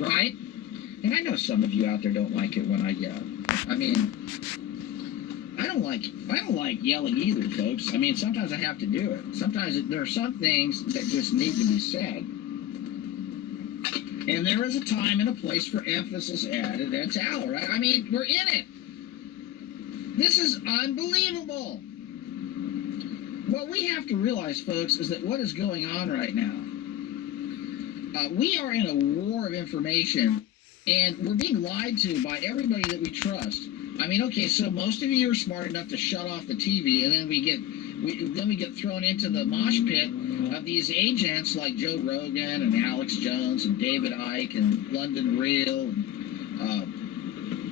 right? And I know some of you out there don't like it when I yell. I mean, I don't like yelling either, folks. I mean, sometimes I have to do it. Sometimes there are some things that just need to be said. And there is a time and a place for emphasis added. That's our, right? I mean, we're in it. This is unbelievable. What we have to realize, folks, is that what is going on right now, we are in a war of information, and we're being lied to by everybody that we trust. I mean, okay, so most of you are smart enough to shut off the TV, and then we get thrown into the mosh pit of these agents like Joe Rogan and Alex Jones and David Icke and London Real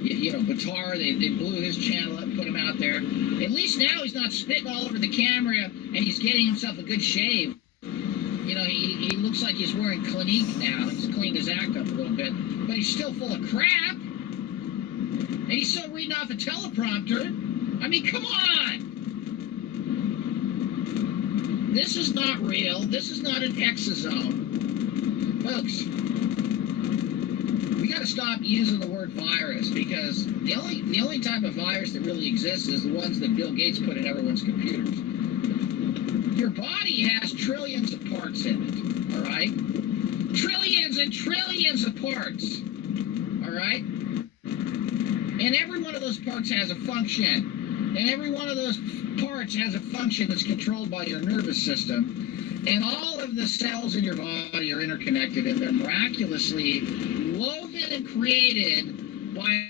and Batar. They blew his channel up and put him out there. At least now he's not spitting all over the camera, and he's getting himself a good shave. You know, he looks like he's wearing Clinique now. He's cleaned his act up a little bit, but he's still full of crap. And he's still reading off a teleprompter. I mean, come on! This is not real. This is not an exosome. Folks, we got to stop using the word virus, because the only type of virus that really exists is the ones that Bill Gates put in everyone's computers. Your body has trillions of parts in it, all right? Trillions and trillions of parts, all right? And every one of those parts has a function. And every one of those parts has a function that's controlled by your nervous system. And all of the cells in your body are interconnected, and they're miraculously woven and created by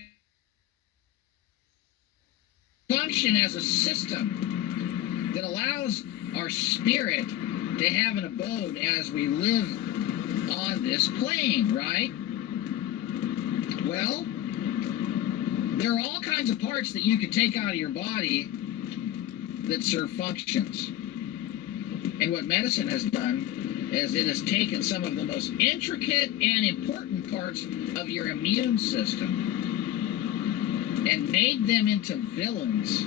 function as a system that allows our spirit to have an abode as we live on this plane, right? Well, there are all kinds of parts that you can take out of your body that serve functions. And what medicine has done is it has taken some of the most intricate and important parts of your immune system and made them into villains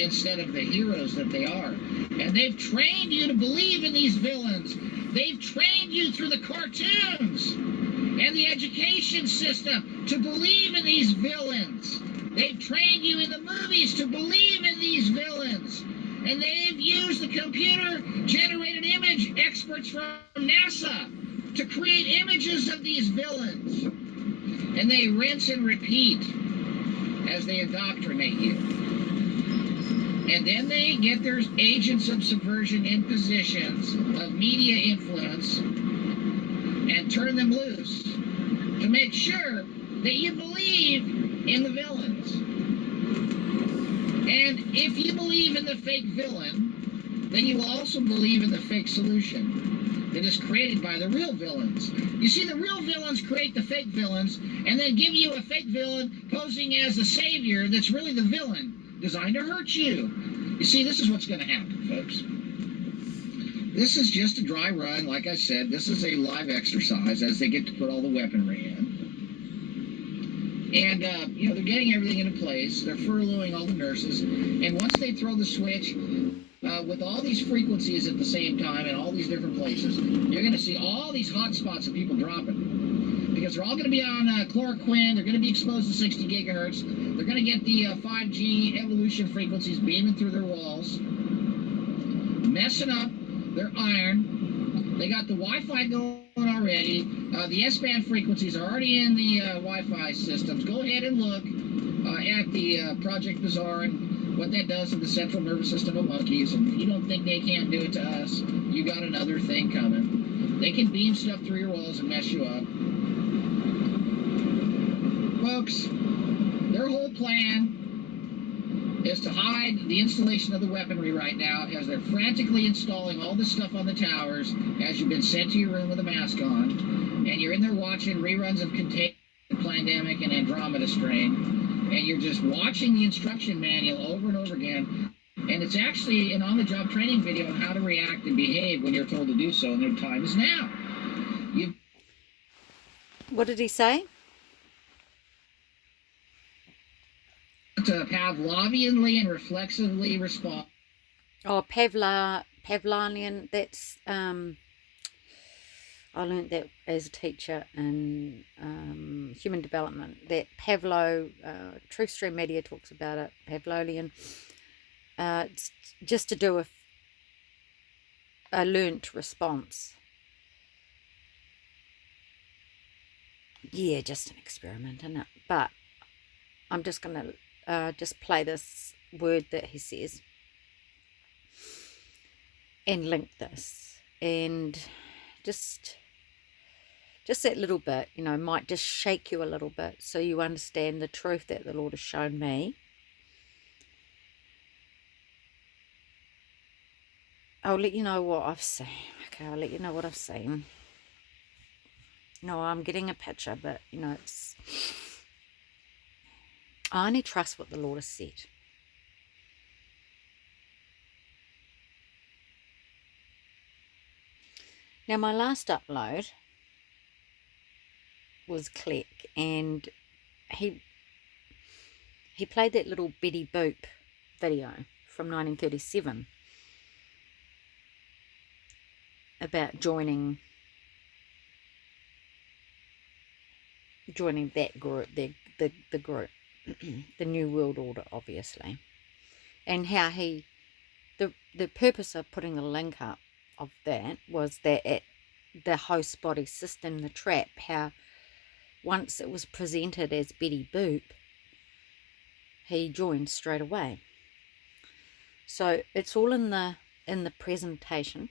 instead of the heroes that they are. And they've trained you to believe in these villains. They've trained you through the cartoons and the education system to believe in these villains. They've trained you in the movies to believe in these villains. And they've used the computer-generated image experts from NASA to create images of these villains. And they rinse and repeat as they indoctrinate you. And then they get their agents of subversion in positions of media influence and turn them loose to make sure that you believe in the villains. And if you believe in the fake villain, then you will also believe in the fake solution that is created by the real villains. You see, the real villains create the fake villains and then give you a fake villain posing as the savior that's really the villain, designed to hurt you. You see, this is what's going to happen, folks. This is just a dry run. Like I said, this is a live exercise as they get to put all the weaponry in. And, they're getting everything into place. They're furloughing all the nurses. And once they throw the switch, with all these frequencies at the same time in all these different places, you're going to see all these hot spots of people dropping. Because they're all going to be on chloroquine. They're going to be exposed to 60 gigahertz. They're going to get the 5G evolution frequencies beaming through their walls, messing up their iron. They got the Wi-Fi going already. The S-band frequencies are already in the Wi-Fi systems. Go ahead and look at the Project Bazaar and what that does to the central nervous system of monkeys. And if you don't think they can't do it to us, you got another thing coming. They can beam stuff through your walls and mess you up. Folks, their whole plan is to hide the installation of the weaponry right now as they're frantically installing all this stuff on the towers as you've been sent to your room with a mask on, and you're in there watching reruns of Contagion, Plandemic, and Andromeda Strain, and you're just watching the instruction manual over and over again, and it's actually an on-the-job training video on how to react and behave when you're told to do so, and their time is now. What did he say? To Pavlovianly and reflexively respond. Oh, Pavlanian, that's, I learned that as a teacher in human development, that Pavlov, Truth Stream Media talks about it, Pavlovian, it's just to do with a learnt response. Yeah, just an experiment, isn't it? But I'm just going to just play this word that he says and link this, and just that little bit, might just shake you a little bit so you understand the truth that the Lord has shown me. I'll let you know what I've seen. Okay, I'll let you know what I've seen. No, I'm getting a picture, but, it's... I only trust what the Lord has said. Now, my last upload was Kleck, and he played that little Betty Boop video from 1937 about joining that group, the group, the New World Order, obviously, and how the purpose of putting the link up of that was that at the host body system, the trap, how once it was presented as Betty Boop, he joined straight away. So it's all in the presentation.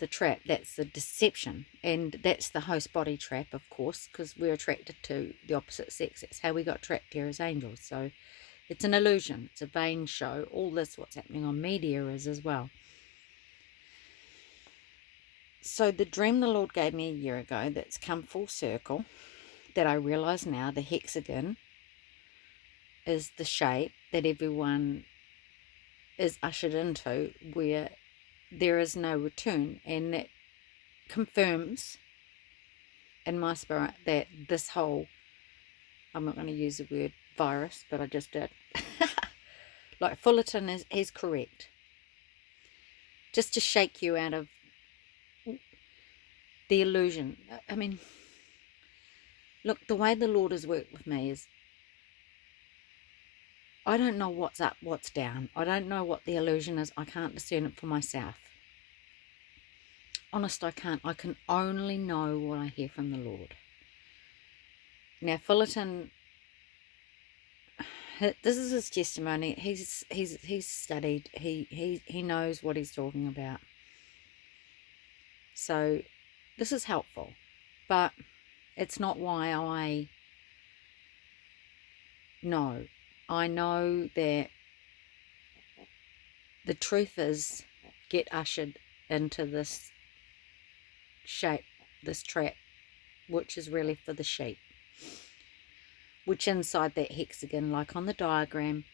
The trap, that's the deception, and that's the host body trap, of course, because we're attracted to the opposite sex. That's how we got trapped here as angels. So it's an illusion, it's a vain show. All this, what's happening on media, is as well. So the dream the Lord gave me a year ago, that's come full circle, that I realise now, the hexagon is the shape that everyone is ushered into, where there is no return, and that confirms in my spirit that this whole, I'm not going to use the word virus, but I just did, like Fullerton is correct, just to shake you out of the illusion. I mean, look, the way the Lord has worked with me is, I don't know what's up, what's down. I don't know what the illusion is. I can't discern it for myself. Honest, I can't. I can only know what I hear from the Lord. Now, Fullerton, this is his testimony. He's studied. He knows what he's talking about. So this is helpful, but it's not why I know. I know that the truth is, get ushered into this shape, this trap, which is really for the sheep, which inside that hexagon, like on the diagram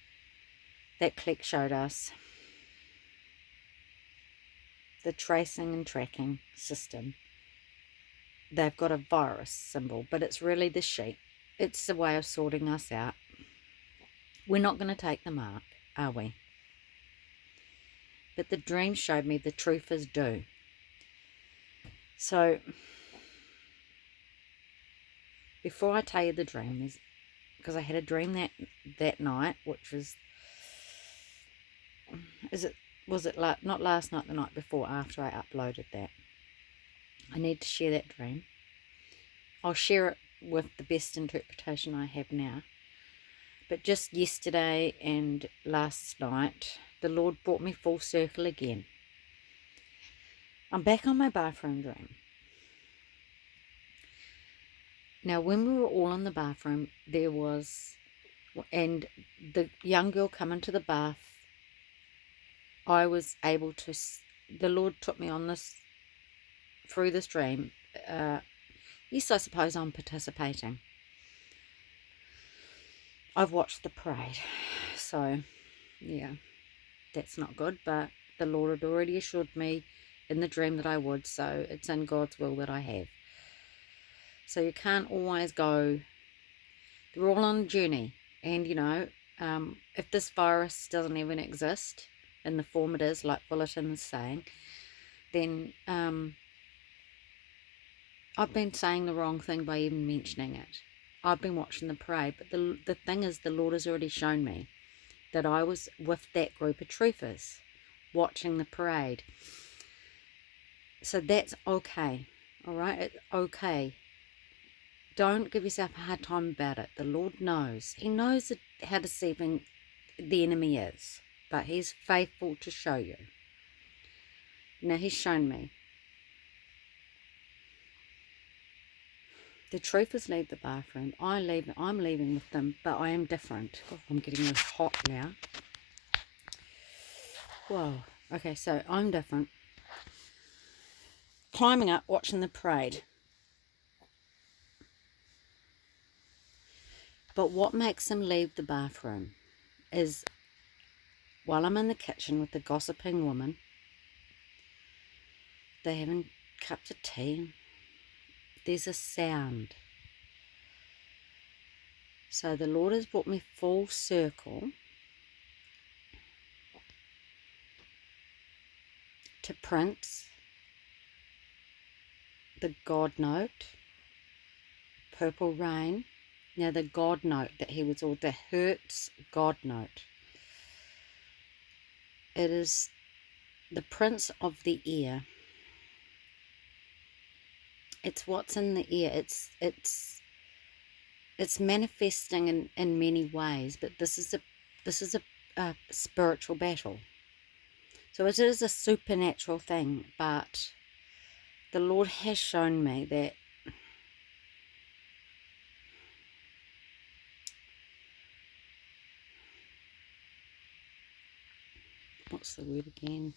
that Kleck showed us, the tracing and tracking system, they've got a virus symbol, but it's really the sheep. It's a way of sorting us out. We're not going to take the mark, are we? But the dream showed me the truth is due. So before I tell you the dream, because I had a dream that night, which was, not last night, the night before, after I uploaded that. I need to share that dream. I'll share it with the best interpretation I have now. But just yesterday and last night, the Lord brought me full circle again. I'm back on my bathroom dream. Now, when we were all in the bathroom, there was, and the young girl come into the bath, I was able to, the Lord took me on this, through this dream. Yes, I suppose I'm participating. I've watched the parade, so yeah, that's not good, but the Lord had already assured me in the dream that I would, so it's in God's will that I have. So you can't always go, we're all on a journey, and if this virus doesn't even exist in the form it is, like Fullerton is saying, then I've been saying the wrong thing by even mentioning it. I've been watching the parade, but the thing is, the Lord has already shown me that I was with that group of troopers watching the parade. So that's okay, all right? It's okay. Don't give yourself a hard time about it. The Lord knows. He knows how deceiving the enemy is, but he's faithful to show you. Now, he's shown me. The troopers leave the bathroom. I'm leaving with them, but I am different. Oh, I'm getting really hot now. Whoa. Okay, so I'm different. Climbing up, watching the parade. But what makes them leave the bathroom is while I'm in the kitchen with the gossiping woman, they're having cups of tea. There's a sound. So the Lord has brought me full circle to Prince, the God Note, Purple Rain. Now the God Note that he was all, the Hertz God Note. It is the Prince of the Ear. It's what's in the ear. It's manifesting in many ways, but this is a spiritual battle. So it is a supernatural thing, but the Lord has shown me that what's the word again?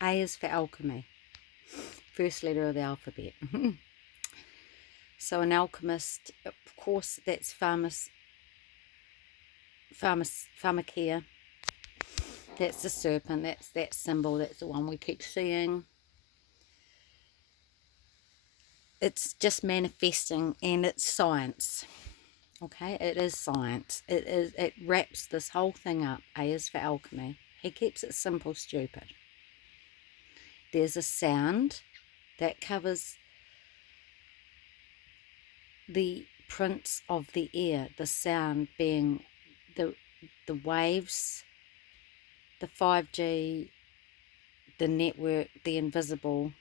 A is for alchemy. First letter of the alphabet. So an alchemist, of course, that's pharmakia. That's the serpent. That's that symbol. That's the one we keep seeing. It's just manifesting, and it's science. Okay, it is science. It wraps this whole thing up. A is for alchemy. He keeps it simple, stupid. There's a sound that covers the prince of the air, the sound being the waves, the 5G, the network, the invisible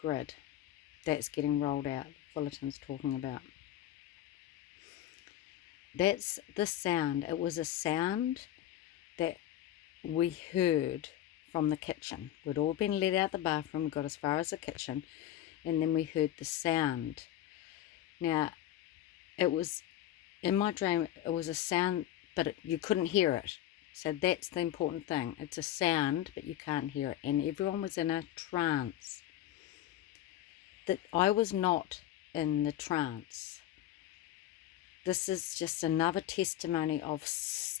grid that's getting rolled out. Fullerton's talking about. That's the sound. It was a sound that we heard from the kitchen. We'd all been let out the bathroom, got as far as the kitchen, and then we heard the sound. Now, it was, in my dream, it was a sound, but you couldn't hear it. So that's the important thing. It's a sound, but you can't hear it. And everyone was in a trance. That I was not in the trance. This is just another testimony of,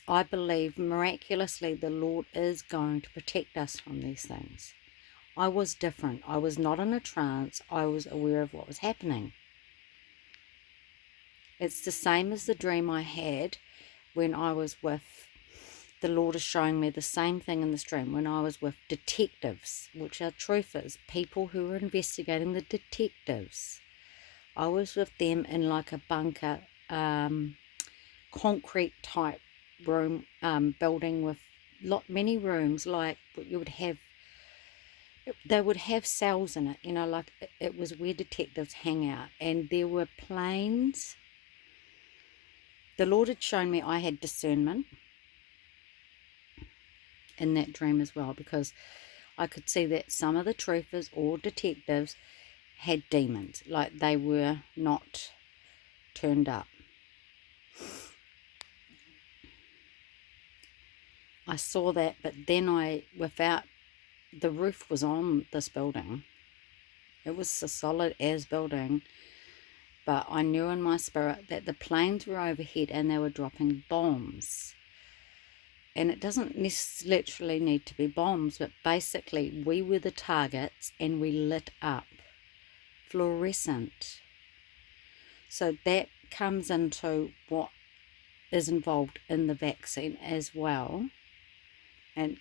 I believe, miraculously, the Lord is going to protect us from these things. I was different. I was not in a trance. I was aware of what was happening. It's the same as the dream I had when I was with, the Lord is showing me the same thing in this dream, when I was with detectives, which are truthers, people who are investigating the detectives. I was with them in like a bunker, concrete type room, building with many rooms, like you would have, they would have cells in it, you know, like it was where detectives hang out, and there were planes. The Lord had shown me I had discernment in that dream as well, because I could see that some of the truthers or detectives had demons, like they were not turned up. I saw that, but then without, the roof was on this building. It was a solid as building, but I knew in my spirit that the planes were overhead and they were dropping bombs. And it doesn't literally need to be bombs, but basically we were the targets and we lit up. Fluorescent. So that comes into what is involved in the vaccine as well. And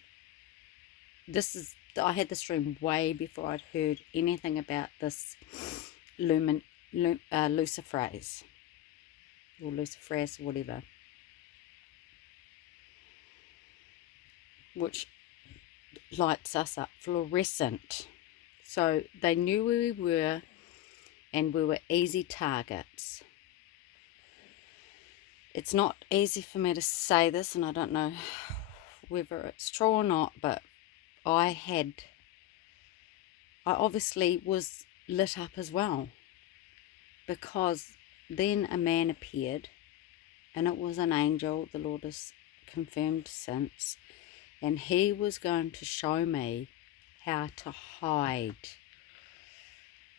I had this dream way before I'd heard anything about this luciferase or luciferase or whatever, which lights us up, fluorescent. So they knew where we were, and we were easy targets. It's not easy for me to say this, and I don't know whether it's true or not, but I obviously was lit up as well, because then a man appeared, and it was an angel. The Lord has confirmed since, and he was going to show me how to hide.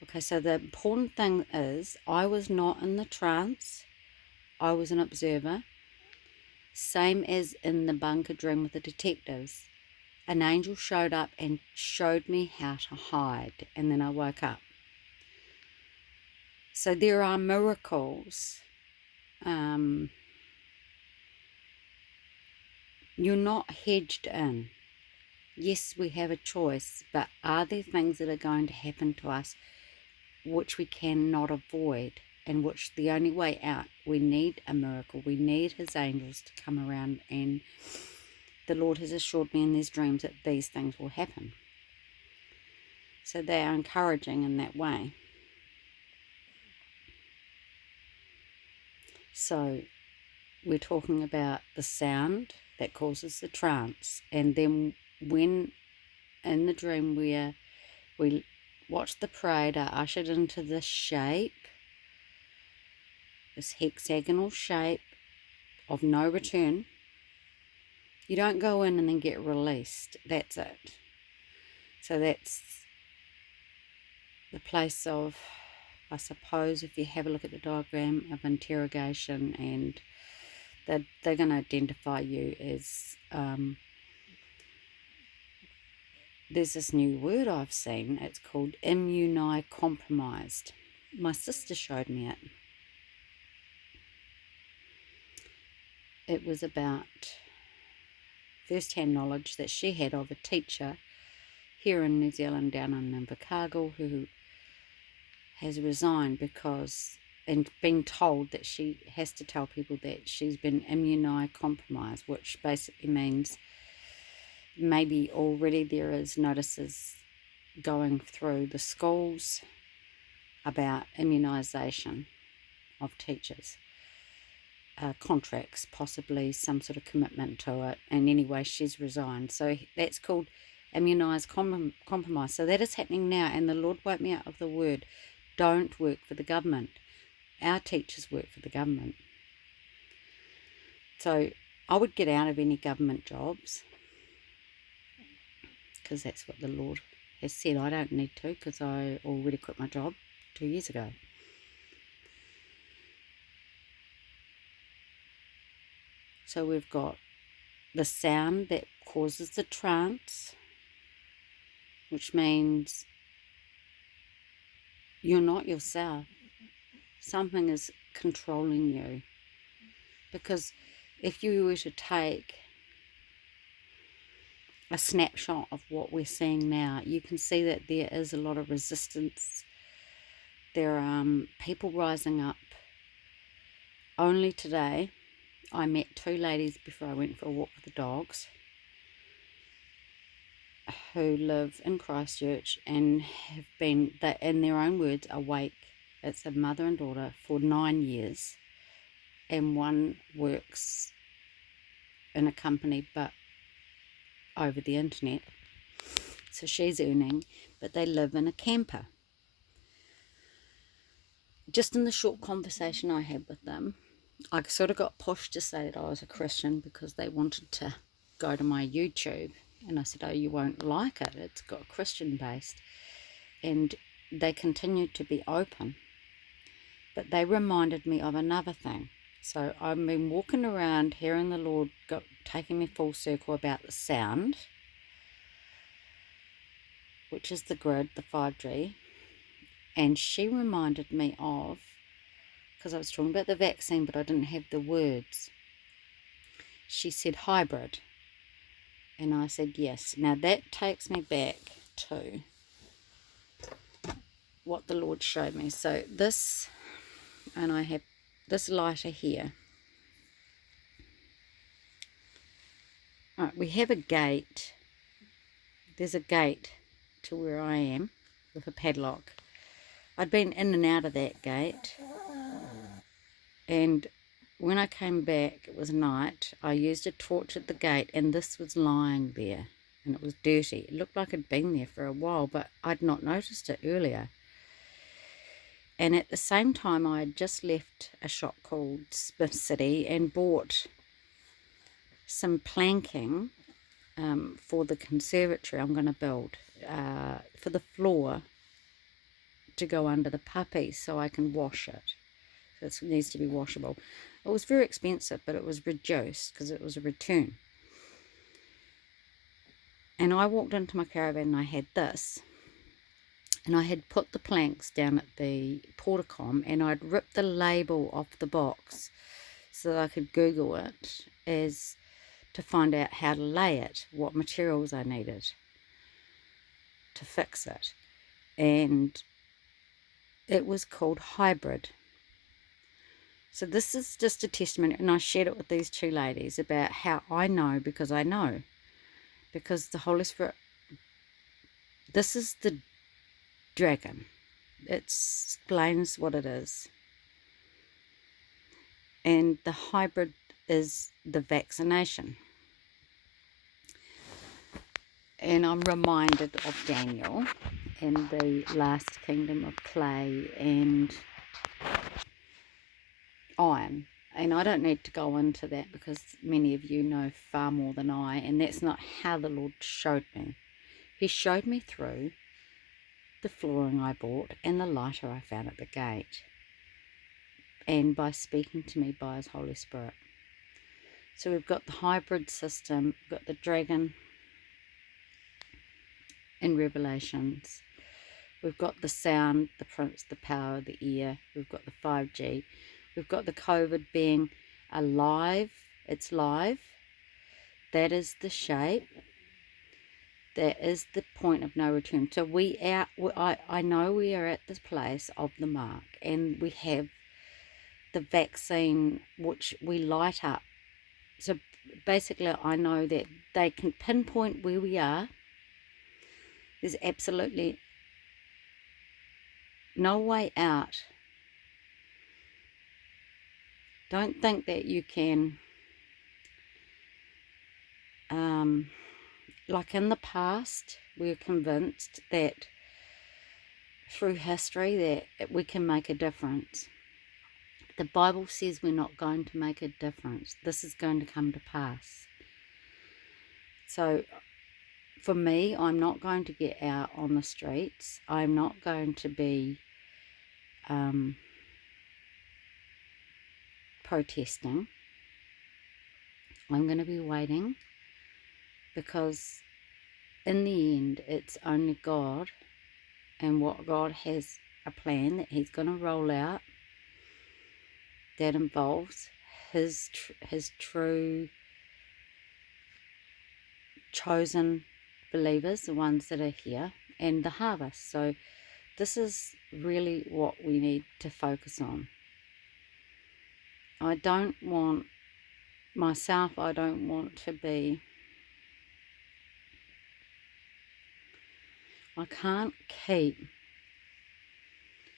Okay, so the important thing is I was not in the trance. I was an observer. Same as in the bunker dream with the detectives. An angel showed up and showed me how to hide, and then I woke up. So there are miracles. You're not hedged in. Yes, we have a choice, but are there things that are going to happen to us which we cannot avoid, and which the only way out, we need a miracle. We need his angels to come around, and the Lord has assured me in these dreams that these things will happen. So they are encouraging in that way. So we're talking about the sound that causes the trance, and then when in the dream where we watch the parade are ushered into this shape, this hexagonal shape of no return. You don't go in and then get released. That's it. So that's the place of, I suppose, if you have a look at the diagram, of interrogation, and they're going to identify you as, there's this new word I've seen. It's called immunocompromised. My sister showed me it. It was about first-hand knowledge that she had of a teacher here in New Zealand, down in Invercargill, who has resigned because, and been told that she has to tell people that she's been immunocompromised, which basically means maybe already there is notices going through the schools about immunisation of teachers. Contracts, possibly some sort of commitment to it, and anyway she's resigned. So that's called immunised compromise. So that is happening now, and the Lord woke me out of the word, don't work for the government. Our teachers work for the government. So I would get out of any government jobs, because that's what the Lord has said. I don't need to, because I already quit my job 2 years ago. So we've got the sound that causes the trance, which means you're not yourself. Something is controlling you. Because if you were to take a snapshot of what we're seeing now, you can see that there is a lot of resistance. There are people rising up. Only today, I met 2 ladies before I went for a walk with the dogs, who live in Christchurch and have been, in their own words, awake. It's a mother and daughter for 9 years, and one works in a company but over the internet, so she's earning, but they live in a camper. Just in the short conversation I had with them, I sort of got pushed to say that I was a Christian because they wanted to go to my YouTube, and I said, oh, you won't like it, it's got Christian based. And they continued to be open, but they reminded me of another thing. So I've been walking around hearing the Lord taking me full circle about the sound, which is the grid, the 5G, and she reminded me of, because I was talking about the vaccine but I didn't have the words, she said hybrid, And I said yes. Now that takes me back to what the Lord showed me. So this, and I have this lighter here. Right, we have a gate. There's a gate to where I am with a padlock. I'd been in and out of that gate, and when I came back, it was night. I used a torch at the gate, and this was lying there, and it was dirty. It looked like it'd been there for a while, but I'd not noticed it earlier. And at the same time, I had just left a shop called Smith City and bought some planking for the conservatory I'm going to build, for the floor to go under the puppy so I can wash it. So it needs to be washable. It was very expensive, but it was reduced because it was a return. And I walked into my caravan and I had this. And I had put the planks down at the portacom, and I'd ripped the label off the box so that I could Google it as to find out how to lay it, what materials I needed to fix it. And it was called Hybrid. So this is just a testimony, and I shared it with these two ladies about how I know, because I know. Because the Holy Spirit, this is the dragon. It explains what it is. And the hybrid is the vaccination. And I'm reminded of Daniel and the last kingdom of clay and iron. And I don't need to go into that because many of you know far more than I, and that's not how the Lord showed me. He showed me through the flooring I bought and the lighter I found at the gate, and by speaking to me by His Holy Spirit. So we've got the hybrid system, we've got the dragon in Revelations, we've got the sound, the prince, the power, the ear, we've got the 5G, we've got the COVID being alive, it's live, that is the shape, that is the point of no return. So I know we are at this place of the mark, and we have the vaccine which we light up. So basically I know that they can pinpoint where we are. There's absolutely no way out. Don't think that you can, like in the past, we're convinced that through history that we can make a difference. The Bible says we're not going to make a difference. This is going to come to pass. So for me, I'm not going to get out on the streets. I'm not going to be protesting. I'm going to be waiting, because in the end, it's only God and what God has a plan that He's going to roll out that involves His true chosen believers, the ones that are here, and the harvest. So this is really what we need to focus on. I don't want to be, I can't keep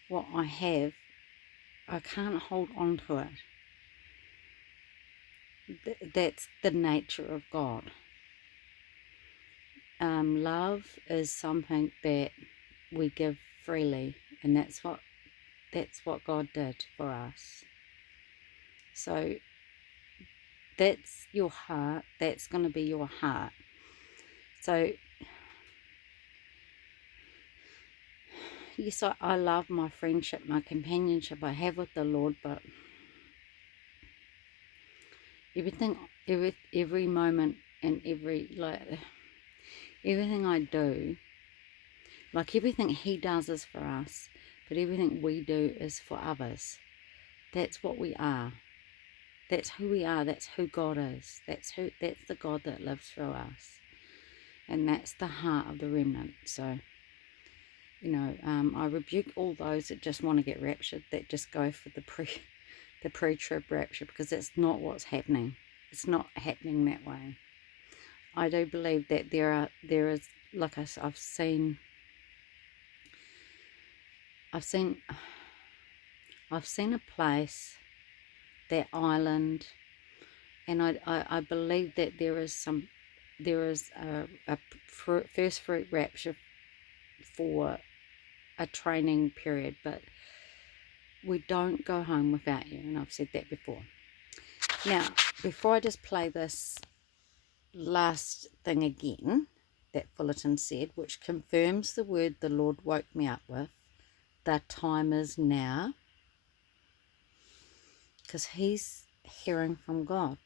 what I have. I can't hold on to it. That's the nature of God. Love is something that we give freely, and that's what God did for us. So that's your heart. That's going to be your heart. So yes, I love my friendship, my companionship I have with the Lord, but every moment and everything I do, like everything He does is for us, but everything we do is for others. That's what we are. That's who we are. That's who God is. That's the God that lives through us. and that's the heart of the remnant. So, I rebuke all those that just want to get raptured, that just go for the pre-trib rapture, because that's not what's happening. It's not happening that way. I do believe that there is, like I've seen a place, that island, and I believe that there is a first fruit rapture for a training period, but we don't go home without you, and I've said that before. Now, before I just play this last thing again that Fullerton said, which confirms the word the Lord woke me up with, the time is now, because he's hearing from God.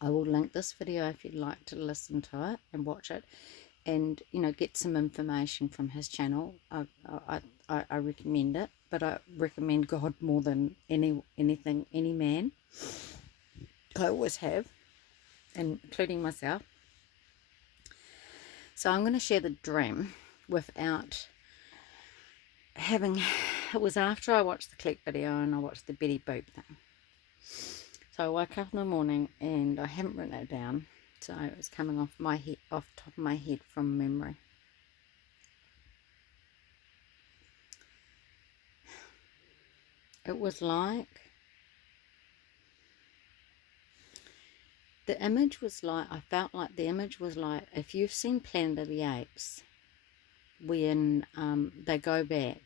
I will link this video if you'd like to listen to it and watch it, and get some information from his channel. I recommend it, but I recommend God more than any man. I always have, including myself. So I'm going to share the dream without having. It was after I watched the Kleck video and I watched the Betty Boop thing. So I woke up in the morning and I haven't written it down, so it was coming off the top of my head from memory. It was like, the image was like, I felt like the image was like, if you've seen Planet of the Apes, when they go back,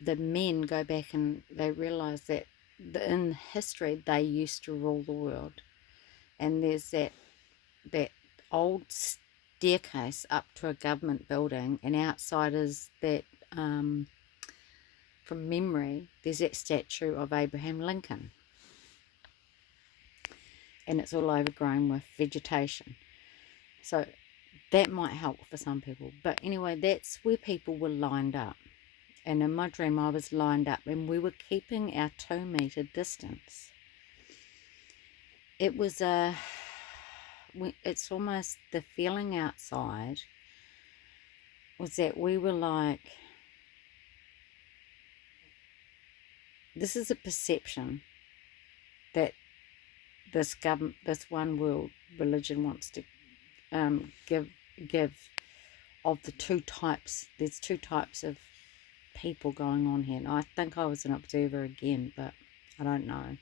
the men go back and they realise that in history they used to rule the world, and there's that old staircase up to a government building, and outside is that, from memory, there's that statue of Abraham Lincoln, and it's all overgrown with vegetation. So that might help for some people. But anyway, that's where people were lined up. And in my dream, I was lined up and we were keeping our 2-meter distance. It was it's almost the feeling outside was that we were like, this is a perception that this one world religion wants to give of the two types. There's 2 types of people going on here, and I think I was an observer again, but I don't know.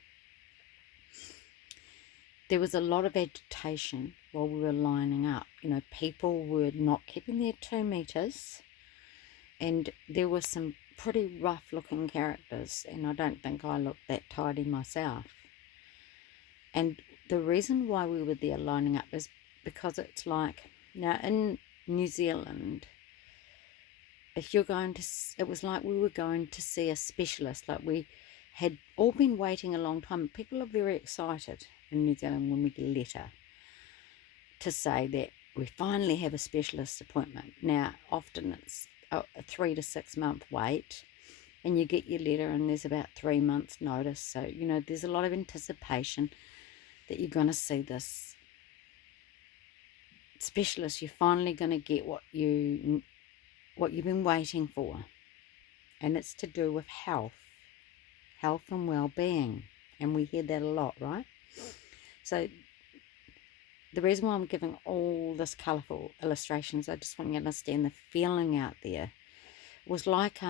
There was a lot of agitation while we were lining up. People were not keeping their 2 meters, and there were some pretty rough looking characters, and I don't think I looked that tidy myself. And the reason why we were there lining up is because it's like, now in New Zealand, if you're going to, it was like we were going to see a specialist. Like, we had all been waiting a long time. People are very excited in New Zealand when we get a letter to say that we finally have a specialist appointment. Now, often it's a 3 to 6 month wait, and you get your letter and there's about 3 months notice. So, there's a lot of anticipation that you're going to see this specialist. You're finally going to get what you've been waiting for, and it's to do with health and well-being, and we hear that a lot, right? So the reason why I'm giving all this colourful illustrations, I just want you to understand the feeling out there. It was like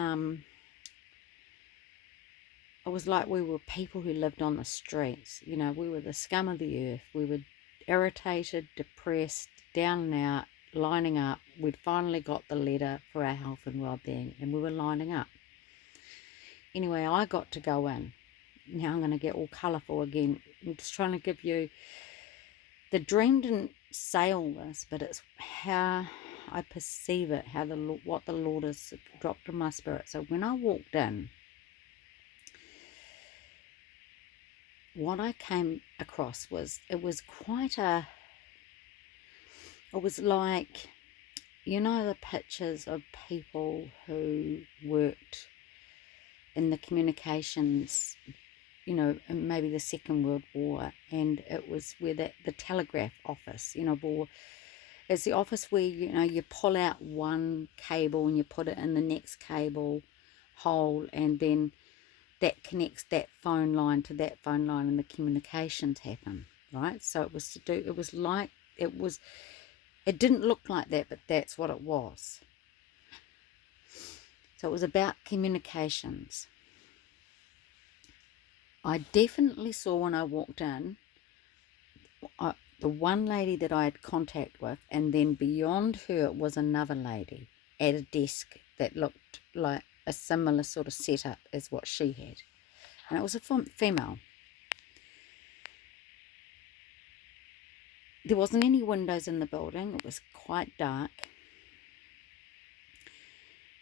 we were people who lived on the streets. We were the scum of the earth. We were irritated, depressed, down and out, lining up. We'd finally got the letter for our health and well-being, and we were lining up. Anyway, I got to go in. Now I'm going to get all colourful again. I'm just trying to give you, the dream didn't say all this, but it's how I perceive it, what the Lord has dropped in my spirit. So when I walked in, what I came across was, it was like, the pictures of people who worked in the communications, you know, maybe the Second World War, and it was where the telegraph office, you know, it's the office where, you know, you pull out one cable and you put it in the next cable hole, and then that connects that phone line to that phone line, and the communications happen, right? So it was it didn't look like that, but that's what it was. So it was about communications. I definitely saw when I walked in, the one lady that I had contact with, and then beyond her was another lady at a desk that looked like a similar sort of setup as what she had. And it was a female. There wasn't any windows in the building. It was quite dark.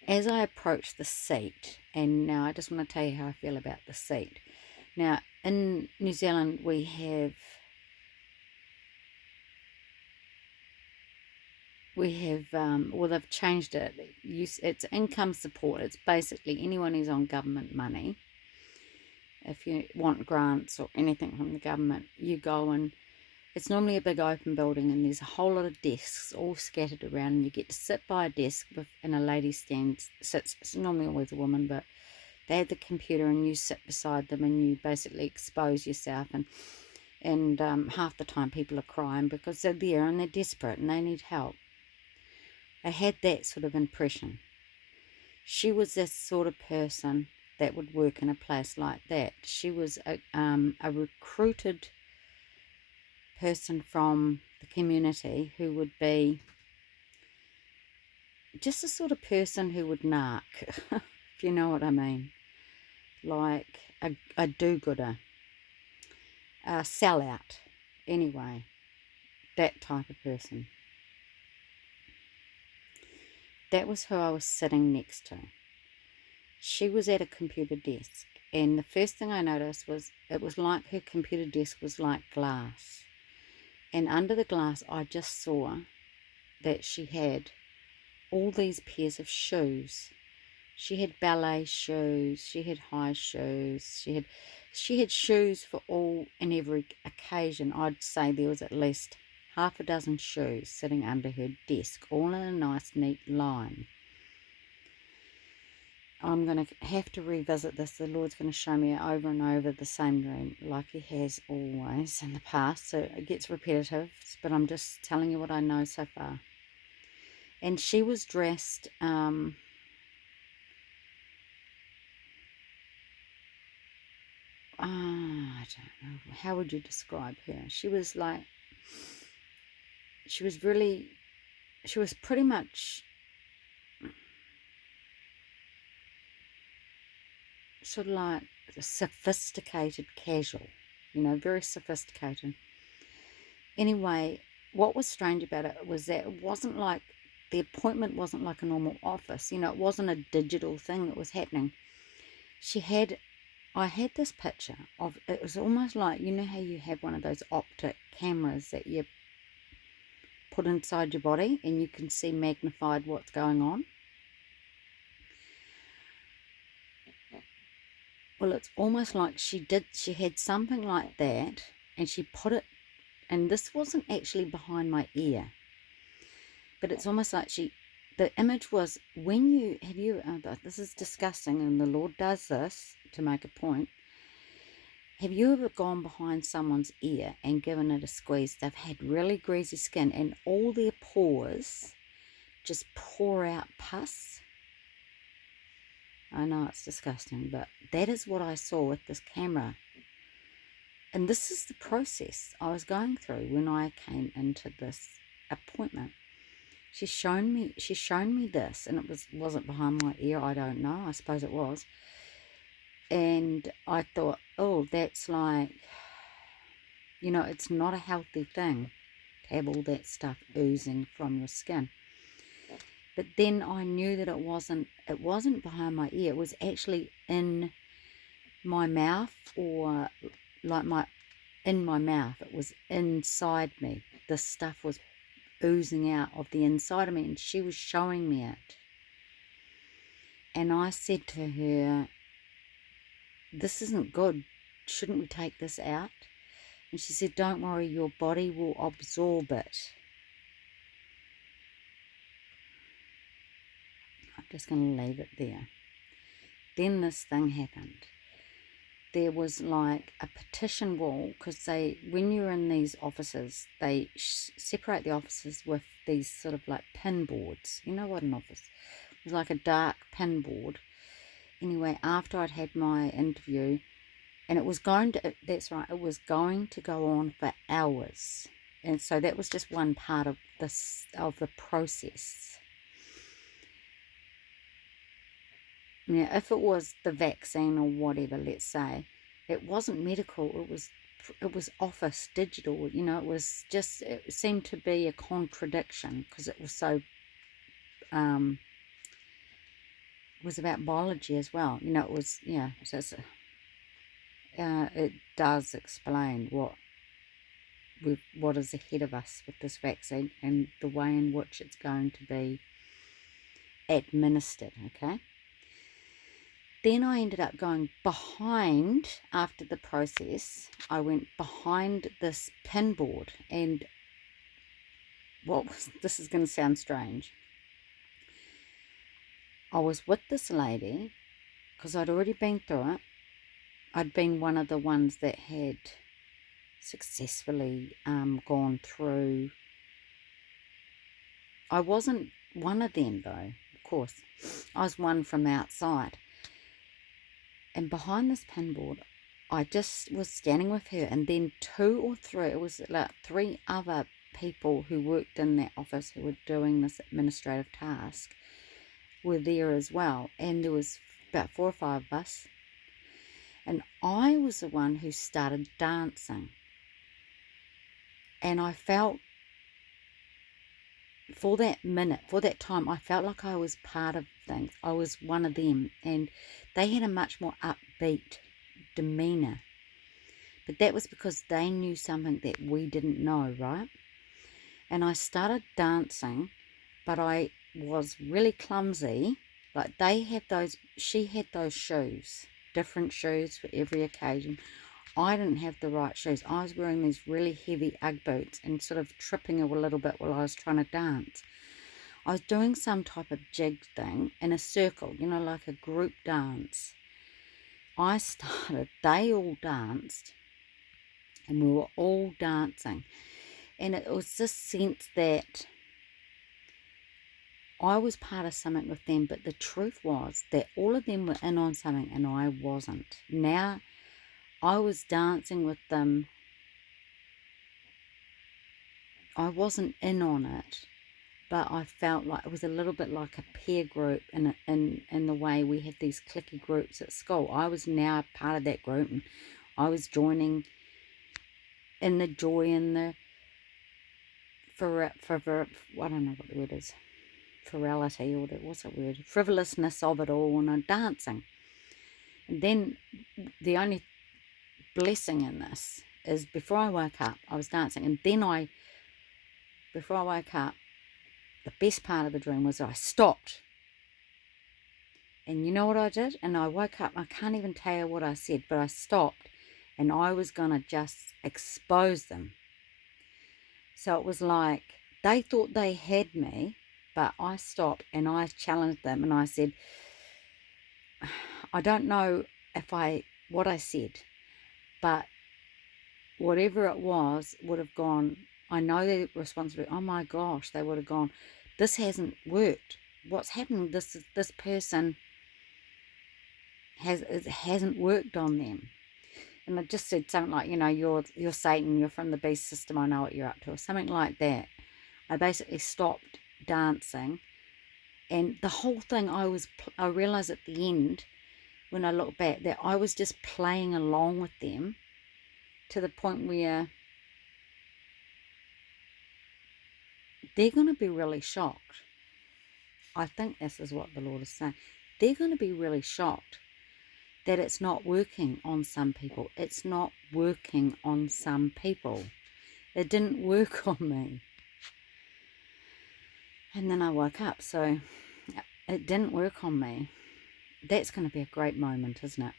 As I approached the seat, and now I just want to tell you how I feel about the seat. Now, in New Zealand, we have well, they've changed it. It's income support. It's basically anyone who's on government money. If you want grants or anything from the government, you go, and it's normally a big open building, and there's a whole lot of desks all scattered around, and you get to sit by a desk and a lady sits. It's normally always a woman, but they have the computer, and you sit beside them, and you basically expose yourself, and half the time people are crying because they're there and they're desperate and they need help. I had that sort of impression. She was this sort of person that would work in a place like that. She was a recruited person from the community who would be just the sort of person who would narc, if you know what I mean. Like a do-gooder, a sellout, anyway, that type of person. That was who I was sitting next to. She was at a computer desk, and the first thing I noticed was it was like her computer desk was like glass. And under the glass, I just saw that she had all these pairs of shoes. She had ballet shoes, she had high shoes, she had shoes for all and every occasion. I'd say there was at least half a dozen shoes sitting under her desk, all in a nice neat line. I'm going to have to revisit this. The Lord's going to show me over and over the same dream, like he has always in the past. So it gets repetitive, but I'm just telling you what I know so far. And she was dressed, I don't know, how would you describe her? She was pretty much sort of like a sophisticated casual, you know, very sophisticated. Anyway, what was strange about it was that it wasn't like, the appointment wasn't like a normal office, you know, it wasn't a digital thing that was happening. I had this picture of, it was almost like, you know how you have one of those optic cameras that you put inside your body and you can see magnified what's going on? Well, it's almost like she had something like that, and she put it, and this wasn't actually behind my ear, but it's almost like the image was, this is disgusting, and the Lord does this to make a point. Have you ever gone behind someone's ear and given it a squeeze? They've had really greasy skin, and all their pores just pour out pus. I know it's disgusting, but that is what I saw with this camera. And this is the process I was going through when I came into this appointment. She's shown me this, and it wasn't behind my ear, I don't know, I suppose it was. And I thought, oh, that's like, you know, it's not a healthy thing to have all that stuff oozing from your skin. But then I knew that it wasn't behind my ear. It was actually in my mouth, or like in my mouth. It was inside me. This stuff was oozing out of the inside of me, and she was showing me it. And I said to her, this isn't good. shouldn't we take this out? And she said, don't worry, your body will absorb it. I'm just going to leave it there. Then this thing happened. There was like a petition wall, because when you're in these offices, they separate the offices with these sort of like pin boards. You know what an office? It was like a dark pin board. Anyway, after I'd had my interview, and it was going to, that's right, it was going to go on for hours. And so that was just one part of the process. Now, if it was the vaccine or whatever, let's say, it wasn't medical, it was office digital, you know, it seemed to be a contradiction, because it was so, it was about biology as well, you know, it was, yeah, so it does explain what is ahead of us with this vaccine and the way in which it's going to be administered, okay? Then I ended up going behind, after the process, I went behind this pin board, and this is going to sound strange. I was with this lady, because I'd already been through it. I'd been one of the ones that had successfully gone through. I wasn't one of them, though, of course. I was one from outside. And behind this pinboard, I just was standing with her, and then it was like 3 other people who worked in that office who were doing this administrative task were there as well. And there was about 4 or 5 of us. And I was the one who started dancing. And I felt, for that minute, for that time, I felt like I was part of things. I was one of them. And they had a much more upbeat demeanour. But that was because they knew something that we didn't know, right? And I started dancing, but I was really clumsy. Like she had those shoes, different shoes for every occasion. I didn't have the right shoes. I was wearing these really heavy Ugg boots and sort of tripping a little bit while I was trying to dance. I was doing some type of jig thing in a circle, you know, like a group dance. They all danced, and we were all dancing. And it was this sense that I was part of something with them, but the truth was that all of them were in on something and I wasn't. Now, I was dancing with them. I wasn't in on it, but I felt like it was a little bit like a peer group in the way we had these clicky groups at school. I was now part of that group, and I was joining in the joy and the I don't know what the word is, ferality, or what's the word, frivolousness of it all, and I'm dancing. And then the only blessing in this is, before I woke up, I was dancing, and then before I woke up, the best part of the dream was I stopped. And you know what I did? And I woke up, I can't even tell you what I said, but I stopped, and I was going to just expose them. So it was like they thought they had me, but I stopped and I challenged them, and I said, I don't know what I said, but whatever it was would have gone. I know the responsibility. Oh my gosh, they would have gone, this hasn't worked. What's happened? This person hasn't worked on them. And I just said something like, you know, you're Satan, you're from the beast system, I know what you're up to, or something like that. I basically stopped dancing, and the whole thing, I realised at the end, when I look back, that I was just playing along with them to the point where they're going to be really shocked. I think this is what the Lord is saying. They're going to be really shocked that it's not working on some people. It's not working on some people. It didn't work on me. And then I woke up, so it didn't work on me. That's going to be a great moment, isn't it?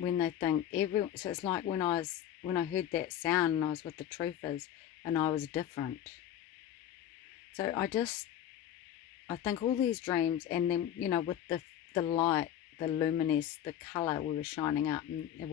when they think every, so it's like when I heard that sound and I was with the truthers and I was different. So I think all these dreams, and then, with the light, the luminous, the colour, we were shining up and we